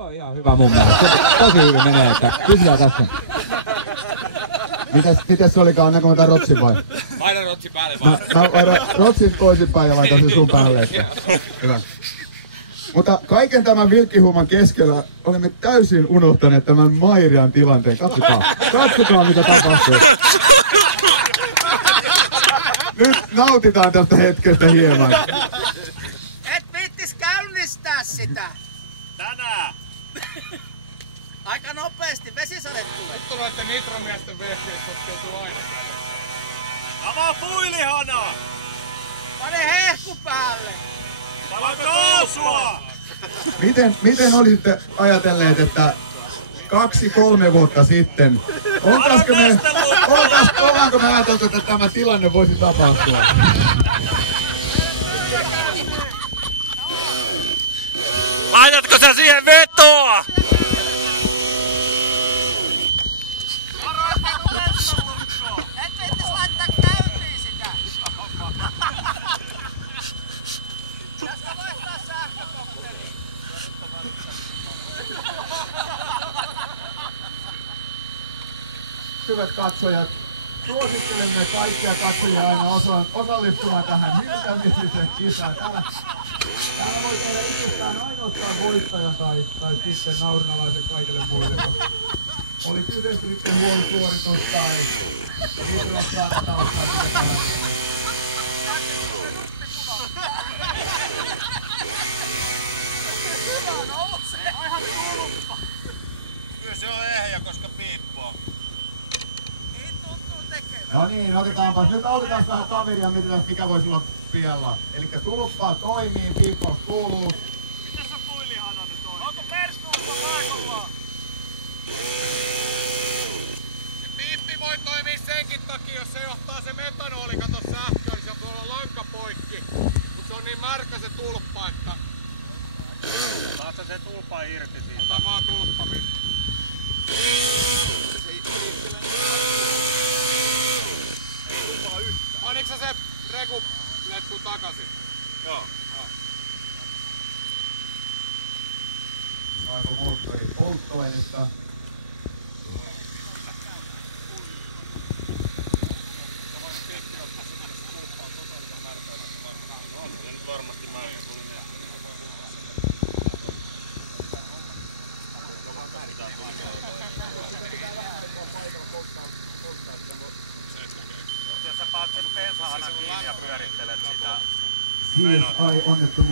On ihan hyvä mun mielestä. Tosi hyvin menee, että pysytään tässä. Mites se olikaan? Annako mä rotsin vai? Aina rotsi päälle vaan. Mä laitan rotsin toisinpäin ja laitan sen sun päälle. Hyvä. Mutta kaiken tämän vilkkihuuman keskellä olemme täysin unohtaneet tämän Mairian tilanteen. Katsokaa mitä tapahtuu. Nyt nautitaan tästä hetkestä hieman. Et viittis käynnistää sitä. Tänään! Aika nopeasti, vesisade tulee. Nyt noitten nitromiesten vehkeet sotkeutuu aina kädessä. Avaa puilihana! Pane hehku päälle. Pala kaasua! Miten olisitte ajatelleet, että 2-3 vuotta sitten, ollaanko me ajateltu, että tämä tilanne voisi tapahtua? Laitatko sä siihen vetoa? Et viittis laittaa käyntiin sitä. Tästä vaihtaa sähkökoppeliin. Hyvät katsojat, suosittelemme kaikkia katsojia aina osallistumaan tähän hylkäämiseen kisaan. Täällä voi tehdä itsestään ainoastaan voittajan tai sitten naurunalaisen kaikille muille. Oli kyseessä sitten huono suoritus tai vihreät saattaa ottaa sitä Kyllä se on ehjä, koska piippoo. Niin tuntuu tekevän. No niin, otetaanpas. Nyt autetaan vähän kaveria, mikä voisi olla pialla. Elikkä tulppaa toimii, piippaus kuuluu. Mitäs on puilihana nyt on? Onko perskuussa paikalla? Se piippi voi toimia senkin takia, jos se johtaa se metanoli, kato sähköä, niin se voi olla lanka poikki. Mut se on niin märkä se tulppa, että... Saatko se tulppa irti siitä? Ota vaan tulppa mitään. Panitko sä se rekulettu takaisin? Joo. Saako polttoainetta? Jos sä paat sen bensahanan kiinni ja pyörittelet sitä. Ai onnettomuus.